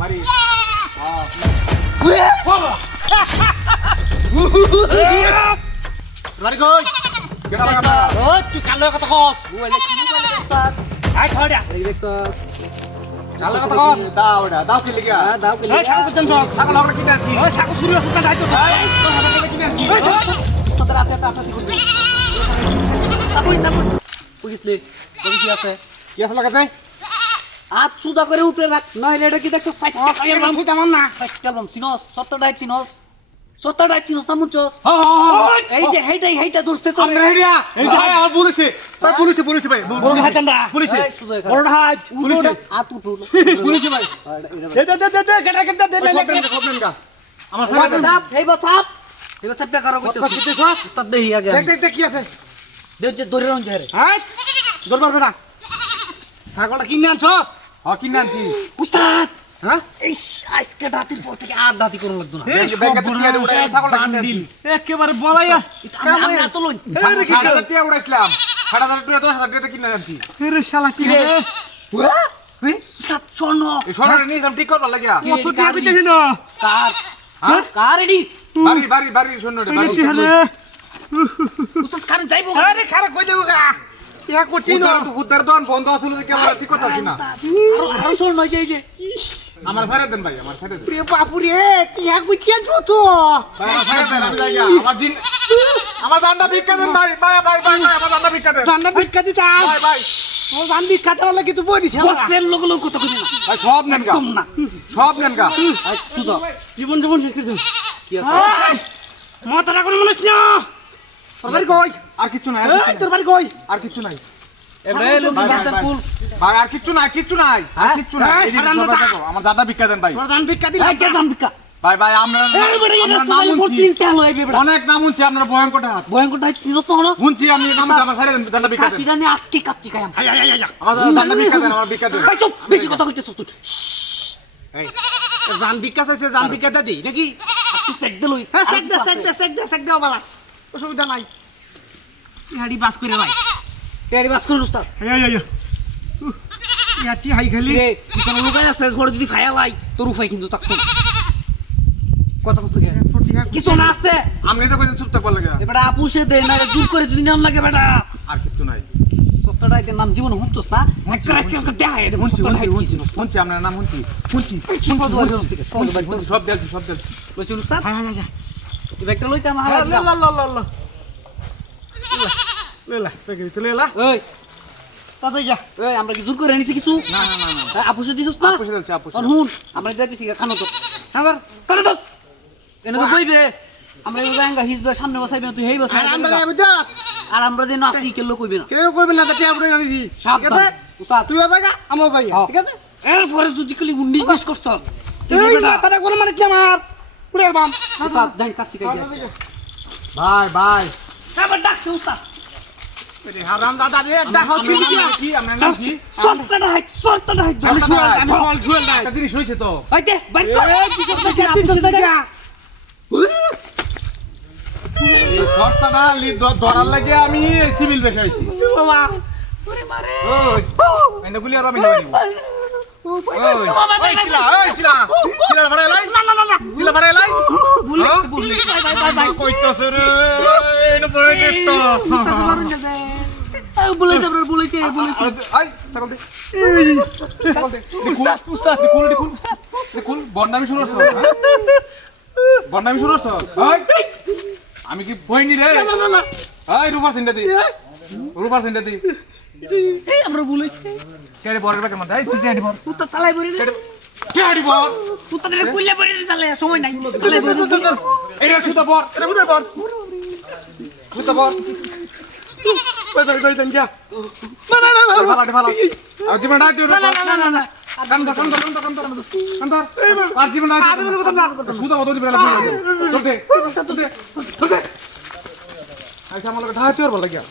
বাড়ি বাড়ি কই কেডা লাগা ও তুই কালো কথা কস মোবাইলে কি মোবাইলে দস্তার আই ছড়া এই দেখছস কালো কথা কস দাও কি লাগিয়া দাও কে এই ছাগল দেন সব ছাগল আমরা কিনে আনছি ওই ছাগল চুরি হচ্ছে দাইতো তোর হাতে থেকে কিনে আনছি তোদের রাতে আপনা করবি চাপুই পুলিশলে কি আছে কি আছে লাগাতে হাত সুদা করে উপরে রাখ নইলে এটা কি দেখছস সাইকেল বাম তেমন না সাইকেল বাম চিনস 70 চিনস 70 চিনস না মুচস এই যে হেইটা দূরতে তো আমরা হেডিয়া এই যে আর বলেছে পুলিশ ভাই বড় হাত আমরা পুলিশ এই সুদা বড় হাত পুলিশ হাত উঠলো পুলিশ ভাই দে কেটা দে খবরেন কা আমার সাথে চাপ এই চাপ চাপটা করো কইতে উস্তাদ দেহি আগে দেখ কি আছে দেখ যে দড়ি রং জেরে হাই দৌড় মারবে না ছাগলটা কিনে আনছো কিনে আনছি উস্তাদ হ্যাঁ এই আজকে রাতের পর থেকে আর দাতি করুন লাগতো না ব্যাংকে টিয়া উড়াই ছাগলটা কিনে আনছি একেবারে বলাইয়া আমি এত লই 6000 টিয়া উড়াইছিলাম 6000 টিয়া 10000 টিয়া কিনে আনছি রে শালা কি রে উস্তাদ স্বর্ণ এই সরকারে নিয়ে ঠিক করবার লাগিয়া কত টিয়া বিতেছি না কার কার এডি বাড়ি শোনো রে বাড়ি উস্তাদ কারে যাইবো আরে খারাপ কই দেবো গা ইয়া কোটি না উদ্ধার দন বন্ধ আসলে কি আমরা ঠিক করতেছি না আর স্বর্ণ এই যে আমার সারে দেন ভাই আমার সারে দেন রে বাপু রে টিয়া কইতে তো ভাই আমার সারে দেন আমি লাগিয়া আমার জানটা ভিক্ষা দেন ভাই আমার জানটা ভিক্ষা দেন জান্নাত ভিক্ষা দিতা ভাই ও জান ভিক্ষা দেওয়ার লাগি তো বলিস বসের লোক কথা কই না ভাই সব নেন গা না সব নেন গা সুদা জীবন শেষ করে দেন কি আছে মাথাটা কোন মানুষ না তোর বাড়ি কই আর কিচ্ছু নাই তোর বাড়ি কই আর কিচ্ছু নাই এবারে লোক বাচ্চা কুল ভাই আর কিচ্ছু নাই আর কিচ্ছু নাই এই যে আমার জানটা ভিক্ষা দেন ভাই তোর জান ভিক্ষা দিলা কে জান ভিক্ষা ভাই আমরা নাম শুনছি অনেক নাম শুনছি আপনারা ভয়ঙ্কর ডাক চিনস না শুনছি আমি নাম আমার সারে দেন জানটা ভিক্ষা দেন কাশিরা নে আজকে কাচ্চি খাইম আমার জানটা ভিক্ষা দেন আমার ভিক্ষা দেন ভাই চুপ বেশি কথা কইতেছস তুই এই জান ভিক্ষা চাইছে জান ভিক্ষা দে দি নাকি তুই সেক দে লই হ্যাঁ সেক দে বালা অসুবিধা নাই গাড়ি বাস করে ভাই টেরি বাস করুন উস্তাদ ইয়াটি হাই খালি রে কোন লোক আছে ঘরে যদি ফায়া লাই তোর উপায় কিন্তু তাকতো কথা কষ্ট কে কিছু না আছে আমনে তো কইছেন চুপ থাকবার লাগে এবারে আপুসে দে না জুর করে যদি নাম লাগে বেটা আর কিচ্ছু নাই সপ্তাহটা এর নাম জীবন হুঁচছ না একটা আজকে দেখা এটা শুনছি আপনার নাম শুনছি শুনবো তো আগে থেকে সব দেখছি বলছিস উস্তাদ হ্যাঁ তুই একটা লইতে আমার লেলা পেগরি তো লেলা এই তাতে গিয়া এই আমরা কি জোর করে আনিছি কিছু না আপুসে দিছস না আপুসে আর হুন আমরা যাইতেছি খানো তো আবার করে দস এনে তো কইবে আমরা এই জায়গা হিজবে সামনে বসাইবে না তুই হেই বসাই আমরা যাই বুঝা আর আমরা দিন আসি কেলো কইবে না কেউ কইবে না তাতে আমরা জানিছি ঠিক আছে উস্তাদ তুই জায়গা আমও যাই ঠিক আছে এরপরে যদি খালি 19 20 করছ এই মাথাটা কোন মানে কি আমার পুরে বাম উস্তাদ যাই কাচ্চি খাই ভাই আবার ডাকছে উস্তাদ হারাম দাদা রে দেখো কি আমরা নাম কি সরটাটা হাই আমি শুয়াল নাই একটা জিনিস হইছে তো বাইতে বাইক কর কি করতে এই শর্টটা ধরার লাগে আমি সিভিল বেশ হইছি বাবা ওরে মারে ওই এন্ড গুলি আর আমি নেব ওই শিলা ভাড়া লাই না শিলা ভাড়া লাই বলে বাই কইতাছ রে এটা পরে দেখতো বলেছে আই ছাগল দে উস্তাদ দেখুন বন্ডামি শুরু করছ বন্ডামি শুরু করছ আমি কি বইনি রে না এই রুপার সেন্টার দি এই আমরা বলেছি কেড়ে বরের বাকে মধ্যে এই তুই কেড়ে বর উস্তাদ চালাই বরি কেড়ে বর উস্তাদ রে কইলে বরি চালাই সময় নাই চালাই বরি এটা সুতা বর এটা বুঝে বর সুতা বর কই দেন যা ভালো আর জীবন ডাক দিও না কাম দর আর জীবন ডাক সুতা বদল দিবে না চল দে আইসা আমার ঢাকা চোর বল লাগিয়া